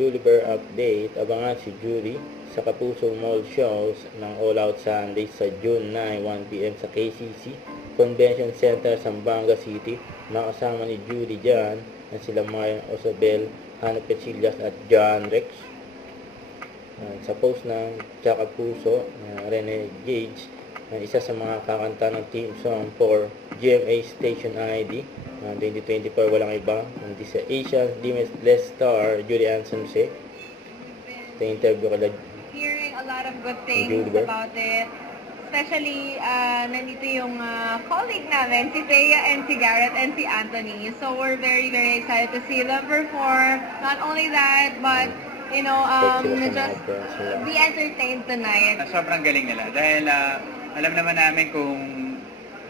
Julie update. Abangan si Julie sa Kapuso Mall shows ng All Out Sunday sa June 9, 1pm sa KCC Convention Center, Zamboanga City. Nakasama ni Julie dyan na sila Marian Osabel, Hannah Pecillas at John Rex. Sa post ng Tsaka Puso, Rene Gage, isa sa mga kakanta ng team song for GMA Station ID 2024, walang iba kundi sa Asian Limitless star Julie Anson Jose. Ito yung interview kala hearing a lot of good things about it. Especially, nandito yung colleague namin, si Thea and si Garrett and si Anthony. So we're very, very excited to see them perform. Not only that, but you know, just be entertained tonight. Sobrang galing nila dahil alam naman namin kung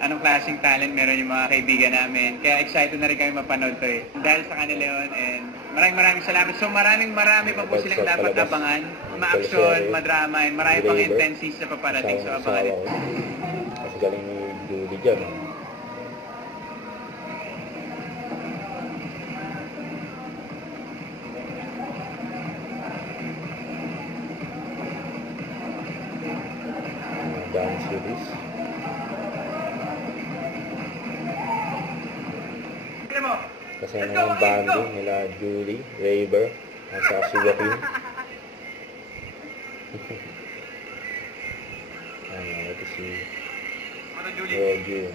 anong klaseng talent meron yung mga kaibigan namin. Kaya excited na rin kami mapanood to eh. Dahil sa kanila yun, and maraming salamat. So marami pa po silang dapat abangan. Ma-action, madrama, and marami pang intensities na paparating. So abangan rin. Kasi galing ni Julie dyan. Dance series. Kasi naman banding nila Julie, Raver, at saka si Joaquin. Ito si Roger.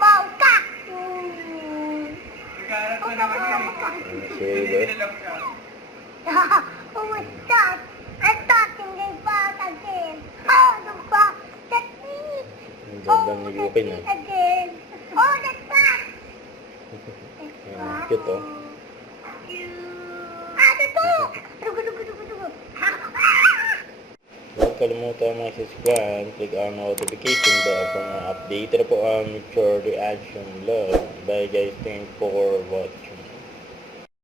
Bauka! Si Raver. Oh my God! I'm talking about again. Oh, the back. That's me. Ang ganda ni Joaquin eh. Again. Oh, that's back. Cute oh. Dito! Huwag kalimutan mag-subscribe, click ang notification bell para ma-update na po ang mature reaction vlog. Bye guys, thanks for watching.